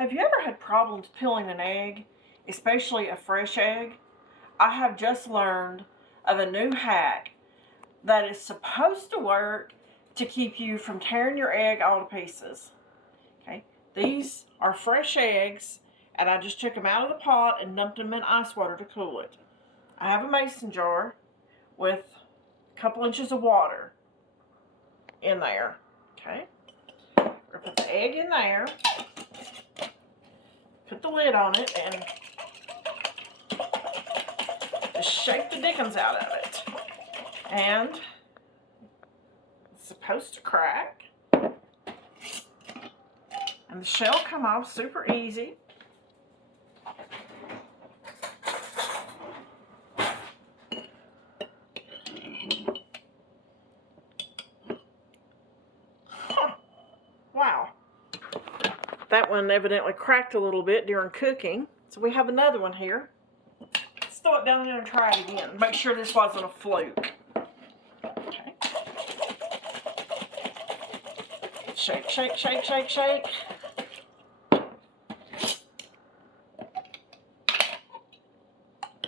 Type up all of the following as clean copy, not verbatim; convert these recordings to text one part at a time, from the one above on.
Have you ever had problems peeling an egg, especially a fresh egg? I have just learned of a new hack that is supposed to work to keep you from tearing your egg all to pieces. Okay, these are fresh eggs, and I just took them out of the pot and dumped them in ice water to cool it. I have a mason jar with a couple inches of water in there. Okay, we're gonna put the egg in there. Put the lid on it and just shake the dickens out of it. And it's supposed to crack. And the shell come off super easy. Wow. That one evidently cracked a little bit during cooking. So we have another one here. Let's throw it down there and try it again. Make sure this wasn't a fluke. Okay. Shake, shake, shake, shake, shake.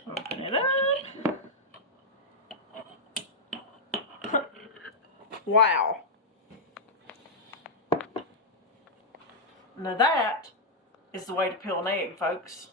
Open it up. Wow. Now that is the way to peel an egg, folks.